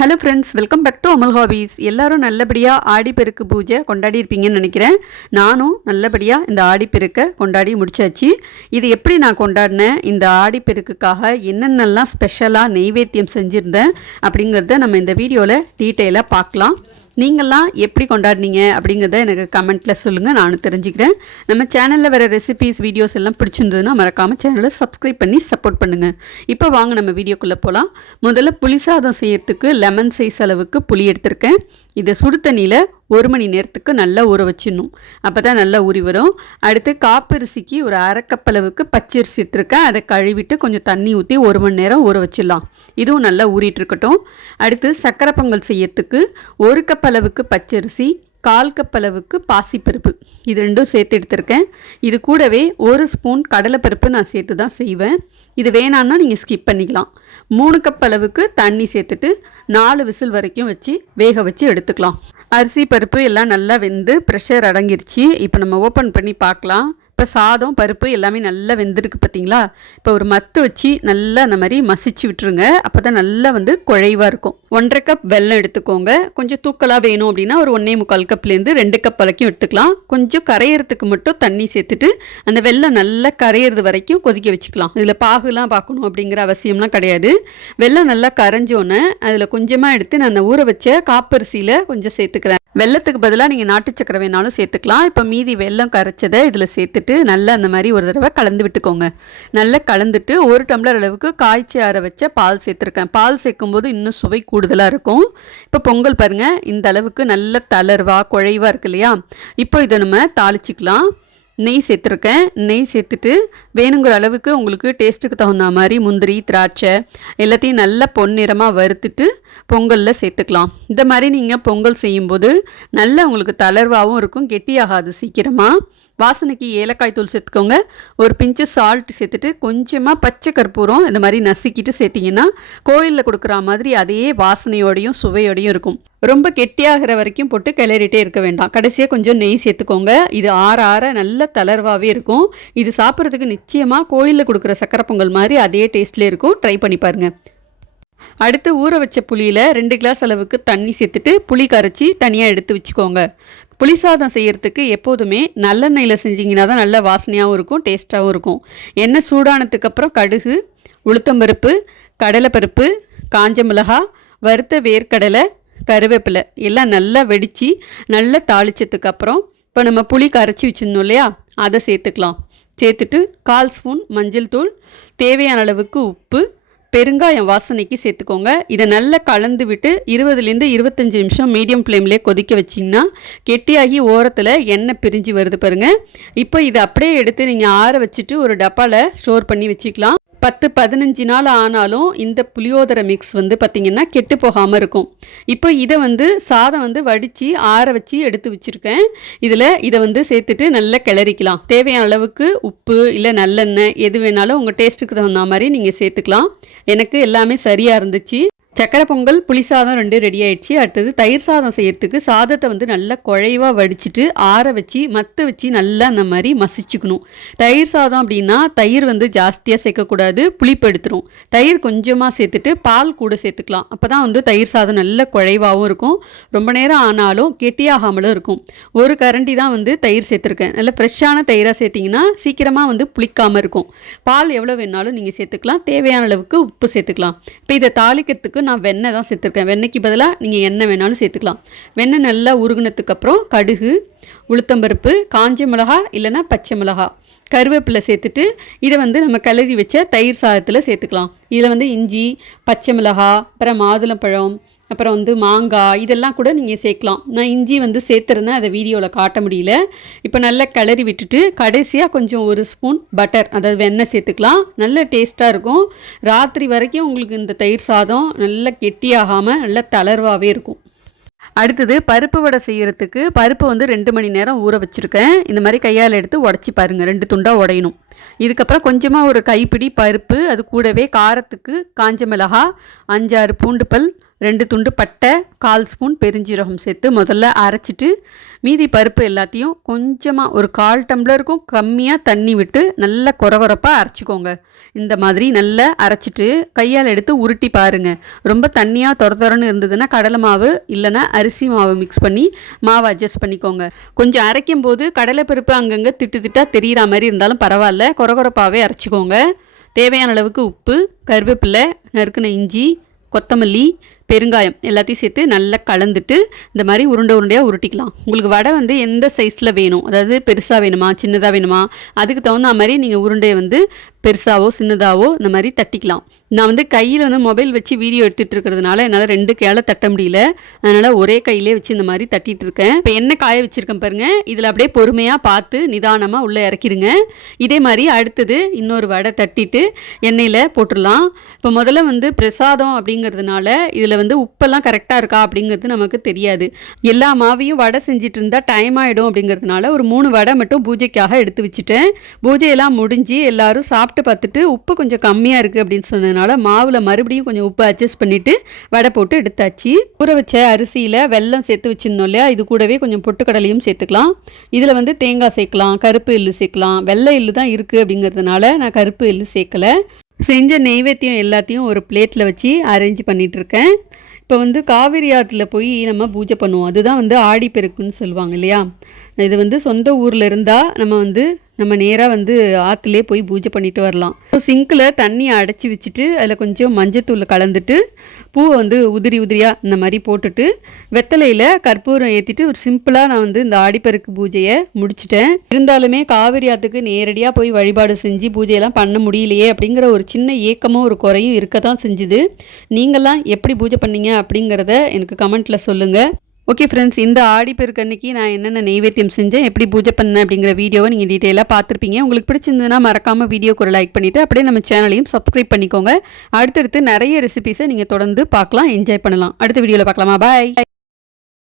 Hello friends welcome back to Amal hobbies எல்லோரும் நல்லபடியாக ஆடிப்பெருக்கு பூஜை கொண்டாடி இருப்பீங்கன்னு நினைக்கிறேன். நானும் நல்லபடியாக இந்த ஆடிப்பெருக்கை கொண்டாடி முடிச்சாச்சு. இது எப்படி நான் கொண்டாடினேன்? இந்த ஆடிப்பெருக்குக்காக என்னென்னலாம் ஸ்பெஷலாக நெய்வேத்தியம் செஞ்சுருந்தேன் அப்படிங்கிறத நம்ம இந்த வீடியோவில் டீட்டெயிலாக பார்க்கலாம். நீங்கள்லாம் எப்படி கொண்டாடினீங்க அப்படிங்கிறத எனக்கு கமெண்ட்டில் சொல்லுங்கள் நானும் தெரிஞ்சுக்கிறேன். நம்ம சேனலில் வர ரெசிபீஸ் வீடியோஸ் எல்லாம் பிடிச்சிருந்ததுன்னா மறக்காமல் சேனலை சப்ஸ்கிரைப் பண்ணி சப்போர்ட் பண்ணுங்கள் இப்போ வாங்க நம்ம வீடியோக்குள்ளே போகலாம் முதல்ல புளி சாதம் செய்யறதுக்கு லெமன் சைஸ் அளவுக்கு புளி எடுத்திருக்கேன். இதை சுடு தண்ணியில் ஒரு மணி நேரத்துக்கு நல்லா ஊற வச்சிடணும். அப்போ தான் நல்லா ஊறி வரும். அடுத்து காப்பரிசிக்கு ஒரு அரைக்கப்பளவுக்கு பச்சரிசி எடுத்துருக்கேன். அதை கழுவிட்டு கொஞ்சம் தண்ணி ஊற்றி ஒரு மணி நேரம் ஊற வச்சிடலாம். இதுவும் நல்லா ஊறிட்டு இருக்கட்டும். அடுத்து சக்கரை பொங்கல் செய்யறதுக்கு ஒரு கப் அளவுக்கு பச்சரிசி கால் கப் அளவுக்கு பாசிப்பருப்பு. இது ரெண்டும் சேர்த்து எடுத்திருக்கேன். இது கூடவே ஒரு ஸ்பூன் கடலைப்பருப்பு நான் சேர்த்து தான் செய்வேன். இது வேணான்னா நீங்கள் ஸ்கிப் பண்ணிக்கலாம். மூணு கப் அளவுக்கு தண்ணி சேர்த்துட்டு நாலு விசில் வரைக்கும் வச்சு வேக வச்சு எடுத்துக்கலாம். அரிசி பருப்பு எல்லாம் நல்லா வெந்து ப்ரெஷர் அடங்கிருச்சு. இப்போ நம்ம ஓப்பன் பண்ணி பார்க்கலாம். இப்போ சாதம் பருப்பு எல்லாமே நல்லா வெந்திருக்கு பார்த்தீங்களா இப்போ ஒரு மத்து வச்சு நல்லா அந்த மாதிரி மசிச்சு விட்டுருங்க. அப்போ தான் நல்லா வந்து குழைவாக இருக்கும். ஒன்றரை கப் வெல்லம் எடுத்துக்கோங்க. கொஞ்சம் தூக்கலாக வேணும் அப்படின்னா ஒரு ஒன்றே முக்கால் கப்லேருந்து ரெண்டு கப் வரைக்கும் எடுத்துக்கலாம். கொஞ்சம் கரையிறதுக்கு மட்டும் தண்ணி சேர்த்துட்டு அந்த வெல்லம் நல்லா கரையிறது வரைக்கும் கொதிக்க வச்சுக்கலாம். இதில் பாகுலாம் பார்க்கணும் அப்படிங்கிற அவசியம்லாம் கிடையாது. வெல்லம் நல்லா கரைஞ்சோன்னே அதில் கொஞ்சமாக எடுத்து நான் அந்த ஊற வச்ச காப்பரிசியில் கொஞ்சம் சேர்த்துக்கிறேன். வெள்ளத்துக்கு பதிலாக நீங்கள் நாட்டு சக்கரை வேணாலும் சேர்த்துக்கலாம். இப்போ மீதி வெள்ளம் கரைச்சதை இதில் சேர்த்துட்டு நல்லா அந்த மாதிரி ஒரு தடவை கலந்து விட்டுக்கோங்க. நல்லா கலந்துட்டு ஒரு டம்ளர் அளவுக்கு காய்ச்சி ஆற வச்ச பால் சேர்த்துருக்கேன். பால் சேர்க்கும்போது இன்னும் சுவை கூடுதலாக இருக்கும். இப்போ பொங்கல் பாருங்கள் இந்த அளவுக்கு நல்ல தளர்வாக குழைவாக இருக்கு இல்லையா? இப்போ இதை நம்ம தாளிச்சிக்கலாம். நெய் சேர்த்துருக்கேன். நெய் சேர்த்துட்டு வேணுங்கிற அளவுக்கு உங்களுக்கு டேஸ்ட்டுக்கு தகுந்த மாதிரி முந்திரி திராட்சை எல்லாத்தையும் நல்லா பொன்னிறமாக வறுத்துட்டு பொங்கலில் சேர்த்துக்கலாம். இந்த மாதிரி நீங்கள் பொங்கல் செய்யும்போது நல்லா உங்களுக்கு தளர்வாகவும் இருக்கும் கெட்டியாகாது சீக்கிரமாக வாசனைக்கு ஏலக்காய் தூள் சேர்த்துக்கோங்க. ஒரு பிஞ்சு சால்ட் சேர்த்துட்டு கொஞ்சமாக பச்சை கற்பூரம் இந்த மாதிரி நசுக்கிட்டு சேர்த்திங்கன்னா கோயிலில் கொடுக்குற மாதிரி அதே வாசனையோடையும் சுவையோடையும் இருக்கும். ரொம்ப கெட்டியாகிற வரைக்கும் போட்டு கிளறிட்டே இருக்க வேண்டாம். கடைசியாக கொஞ்சம் நெய் சேர்த்துக்கோங்க. இது ஆற ஆற நல்ல தளர்வாகவே இருக்கும். இது சாப்பிட்றதுக்கு நிச்சயமாக கோயிலில் கொடுக்குற சக்கரை பொங்கல் மாதிரி அதே டேஸ்ட்லேயே இருக்கும். ட்ரை பண்ணி பாருங்கள் அடுத்து ஊற வச்ச புளியில் ரெண்டு கிளாஸ் அளவுக்கு தண்ணி சேர்த்துட்டு புளி கரைச்சி தனியாக எடுத்து வச்சுக்கோங்க. புளி சாதம் செய்கிறதுக்கு எப்போதுமே நல்லெண்ணெயில் செஞ்சிங்கன்னா தான் நல்ல வாசனையாகவும் இருக்கும் டேஸ்ட்டாகவும் இருக்கும். எண்ணெய் சூடானதுக்கப்புறம் கடுகு உளுத்தம்பருப்பு கடலைப்பருப்பு காஞ்ச மிளகா வறுத்த வேர்க்கடலை கருவேப்பிலை எல்லாம் நல்லா வெடித்து நல்லா தாளிச்சதுக்கப்புறம் இப்போ நம்ம புளி கரைச்சி வச்சுருந்தோம் இல்லையா அதை சேர்த்துக்கலாம். சேர்த்துட்டு கால் ஸ்பூன் மஞ்சள் தூள் தேவையான அளவுக்கு உப்பு பெருங்காயம் வாசனைக்கு சேர்த்துக்கோங்க. இதை நல்லா கலந்து விட்டு இருபதுலேருந்து இருபத்தஞ்சி நிமிஷம் மீடியம் ஃப்ளேம்லேயே கொதிக்க வச்சிங்கன்னா கெட்டியாகி ஓரத்தில் எண்ணெய் பிரிஞ்சு வருது பாருங்கள் இப்போ இதை அப்படியே எடுத்து நீங்கள் ஆற வச்சுட்டு ஒரு டப்பாவில் ஸ்டோர் பண்ணி வச்சுக்கலாம். பத்து பதினஞ்சு நாள் ஆனாலும் இந்த புளியோதரை மிக்ஸ் வந்து பார்த்திங்கன்னா கெட்டு போகாமல் இருக்கும். இப்போ இதை வந்து சாதம் வந்து வடித்து ஆற வச்சு எடுத்து வச்சுருக்கேன். இதில் இதை வந்து சேர்த்துட்டு நல்லா கிளறிக்கலாம். தேவையான அளவுக்கு உப்பு இல்லை நல்லெண்ணெய் எது வேணாலும் உங்கள் டேஸ்ட்டுக்கு தகுந்த மாதிரி நீங்கள் சேர்த்துக்கலாம். எனக்கு எல்லாமே சரியாக இருந்துச்சு. சக்கரை பொங்கல் புளி சாதம் ரெண்டு ரெடி ஆயிடுச்சு. அடுத்தது தயிர் சாதம் செய்யறதுக்கு சாதத்தை வந்து நல்லா குழைவாக வடிச்சிட்டு ஆற வச்சு மற்ற வச்சு நல்லா அந்த மாதிரி மசிச்சுக்கணும். தயிர் சாதம் அப்படின்னா தயிர் வந்து ஜாஸ்தியாக சேர்க்கக்கூடாது புளிப்பு எடுத்துரும். தயிர் கொஞ்சமாக சேர்த்துட்டு பால் கூட சேர்த்துக்கலாம். அப்போ தான் வந்து தயிர் சாதம் நல்ல குழைவாகவும் இருக்கும். ரொம்ப நேரம் ஆனாலும் கெட்டியாகாமலும் இருக்கும். ஒரு கரண்டி தான் வந்து தயிர் சேர்த்துருக்கேன். நல்ல ஃப்ரெஷ்ஷான தயிராக சேர்த்திங்கன்னா சீக்கிரமாக வந்து புளிக்காமல் இருக்கும். பால் எவ்வளோ வேணாலும் நீங்கள் சேர்த்துக்கலாம். தேவையான அளவுக்கு உப்பு சேர்த்துக்கலாம். இப்போ இதை தாளிக்கிறதுக்கு நான் வெண்ணெய் தான் சேர்த்துருக்கேன். வெண்ணெய்க்கு பதிலாக நீங்கள் எண்ணெய் வேணாலும் சேர்த்துக்கலாம். வெண்ணெய் நல்லா உருகுனதுக்கப்புறம் கடுகு உளுத்தம்பருப்பு காஞ்ச மிளகா இல்லைன்னா பச்சை மிளகா. கருவேப்பிலை சேர்த்துட்டு இதை வந்து நம்ம கிளறி வச்ச தயிர் சாதத்தில் சேர்த்துக்கலாம். இதில் வந்து இஞ்சி பச்சை மிளகா அப்புறம் மாதுளம்பழம் அப்புறம் வந்து மாங்காய் இதெல்லாம் கூட நீங்கள் சேர்க்கலாம். நான் இஞ்சி வந்து சேர்த்துருந்தேன் அதை வீடியோவில் காட்ட முடியல. இப்போ நல்லா கிளறி விட்டுட்டு கடைசியாக கொஞ்சம் ஒரு ஸ்பூன் பட்டர் அதாவது வெண்ணெய் சேர்த்துக்கலாம். நல்ல டேஸ்ட்டாக இருக்கும். ராத்திரி வரைக்கும் உங்களுக்கு இந்த தயிர் சாதம் நல்லா கெட்டியாகாமல் நல்லா தளர்வாகவே இருக்கும். அடுத்தது பருப்பு வடை செய்கிறதுக்கு பருப்பு வந்து ரெண்டு மணி நேரம் ஊற வச்சுருக்கேன். இந்த மாதிரி கையால் எடுத்து உடச்சி பாருங்கள் ரெண்டு துண்டாக உடையணும். இதுக்கப்புறம் கொஞ்சமாக ஒரு கைப்பிடி பருப்பு அது கூடவே காரத்துக்கு காஞ்ச மிளகா அஞ்சாறு பூண்டு பல் ரெண்டு துண்டு பட்டை கால் ஸ்பூன் பெருஞ்சீரகம் சேர்த்து முதல்ல அரைச்சிட்டு மீதி பருப்பு எல்லாத்தையும் கொஞ்சமாக ஒரு கால் டம்ளருக்கும் கம்மியாக தண்ணி விட்டு நல்லா குறகுறப்பாக அரைச்சிக்கோங்க. இந்த மாதிரி நல்லா அரைச்சிட்டு கையால் எடுத்து உருட்டி பாருங்கள் ரொம்ப தண்ணியாக தொர தொரன்னு இருந்ததுன்னா கடலை மாவு இல்லைன்னா அரிசி மாவு மிக்ஸ் பண்ணி மாவை அட்ஜஸ்ட் பண்ணிக்கோங்க. கொஞ்சம் அரைக்கும் போது கடலைப்பருப்பு அங்கங்கே திட்டு திட்டாக தெரிகிற மாதிரி இருந்தாலும் பரவாயில்ல. கொரகொரப்பாகவே அரைச்சிக்கோங்க. தேவையான அளவுக்கு உப்பு கருவேப்பிலை நறுக்குன இஞ்சி கொத்தமல்லி பெருங்காயம் எல்லாத்தையும் சேர்த்து நல்லா கலந்துட்டு இந்த மாதிரி உருண்டை உருண்டையாக உருட்டிக்கலாம். உங்களுக்கு வடை வந்து எந்த சைஸில் வேணும்? அதாவது பெருசாக வேணுமா? சின்னதாக வேணுமா? அதுக்கு தகுந்த மாதிரி நீங்கள் உருண்டையை வந்து பெருசாவோ சின்னதாவோ இந்த மாதிரி தட்டிக்கலாம். நான் வந்து கையில் வந்து மொபைல் வச்சு வீடியோ எடுத்துகிட்டு இருக்கிறதுனால என்னால் ரெண்டு கையால் தட்ட முடியல. அதனால் ஒரே கையிலே வச்சு இந்த மாதிரி தட்டிகிட்டு இருக்கேன். இப்போ எண்ணெய் காய வச்சுருக்கேன் பாருங்கள் இதில் அப்படியே பொறுமையாக பார்த்து நிதானமாக உள்ளே இறக்கிடுங்க இதே மாதிரி அடுத்தது இன்னொரு வடை தட்டிட்டு எண்ணெயில் போட்டுடலாம். இப்போ முதல்ல வந்து பிரசாதம் அப்படிங்கிறதுனால இதில் வந்து உப்பெல்லாம் கரெக்டாக இருக்கா அப்படிங்கிறது நமக்கு தெரியாது. எல்லா மாவையும் வடை செஞ்சுட்டு இருந்தால் டைம் ஆகிடும் அப்படிங்கிறதுனால ஒரு மூணு வடை மட்டும் பூஜைக்காக எடுத்து வச்சுட்டேன். பூஜையெல்லாம் முடிஞ்சு எல்லாரும் சாப்பிட்டு பார்த்துட்டு உப்பு கொஞ்சம் கம்மியாக இருக்குது அப்படின்னு சொன்னதுனால மாவில் மறுபடியும் கொஞ்சம் உப்பு அட்ஜஸ்ட் பண்ணிவிட்டு வடை போட்டு எடுத்தாச்சு. ஊற வச்ச அரிசியில் வெல்லம் சேர்த்து வச்சுருந்தோம் இல்லையா? இது கூடவே கொஞ்சம் பொட்டுக்கடலையும் சேர்த்துக்கலாம். இதில் வந்து தேங்காய் சேர்க்கலாம் கருப்பு எள்ளு சேர்க்கலாம். வெள்ளை எள்ளு தான் இருக்குது அப்படிங்கிறதுனால நான் கருப்பு எள்ளு சேர்க்கலை. செஞ்ச நெய்வேத்தியம் எல்லாத்தையும் ஒரு பிளேட்டில் வச்சு அரேஞ்ச் பண்ணிகிட்ருக்கேன் இப்போ வந்து காவிரி ஆற்றுல போய் நம்ம பூஜை பண்ணுவோம். அதுதான் வந்து ஆடிப்பெருக்குன்னு சொல்லுவாங்க இல்லையா? இது வந்து சொந்த ஊரில் இருந்தால் நம்ம வந்து நம்ம நேராக வந்து ஆற்றுலேயே போய் பூஜை பண்ணிட்டு வரலாம். சிங்கில் தண்ணியை அடைச்சி வச்சுட்டு அதில் கொஞ்சம் மஞ்சத்தூள் கலந்துட்டு பூவை வந்து உதிரி உதிரியாக இந்த மாதிரி போட்டுட்டு வெத்தலையில் கற்பூரம் ஏற்றிட்டு ஒரு சிம்பிளாக நான் வந்து இந்த ஆடிப்பெருக்கு பூஜையை முடிச்சிட்டேன். இருந்தாலுமே காவிரி ஆற்றுக்கு நேரடியாக போய் வழிபாடு செஞ்சு பூஜையெல்லாம் பண்ண முடியலையே அப்படிங்கிற ஒரு சின்ன ஏக்கமும் ஒரு குறையும் இருக்க தான் செஞ்சுது. நீங்கள்லாம் எப்படி பூஜை பண்ணீங்க அப்படிங்கிறத எனக்கு கமெண்ட்டில் சொல்லுங்கள் ஓகே ஃப்ரெண்ட்ஸ் இந்த ஆடி பெருக்கன்னைக்கு நான் என்னென்ன நெய்வேத்தியம் செஞ்சேன் எப்படி பூஜை பண்ணேன் அப்படிங்கிற வீடியோவை நீங்கள் டீட்டெயிலாக பார்த்துருப்பீங்க. உங்களுக்கு பிடிச்சிருந்ததுன்னா மறக்காமல் வீடியோக்கு ஒரு லைக் பண்ணிவிட்டு அப்படியே நம்ம சேனலையும் சப்ஸ்கிரைப் பண்ணிக்கோங்க. அடுத்தடுத்து நிறைய ரெசிபிஸை நீங்கள் தொடர்ந்து பார்க்கலாம் என்ஜாய் பண்ணலாம். அடுத்த வீடியோவில் பார்க்கலாமா? பாய்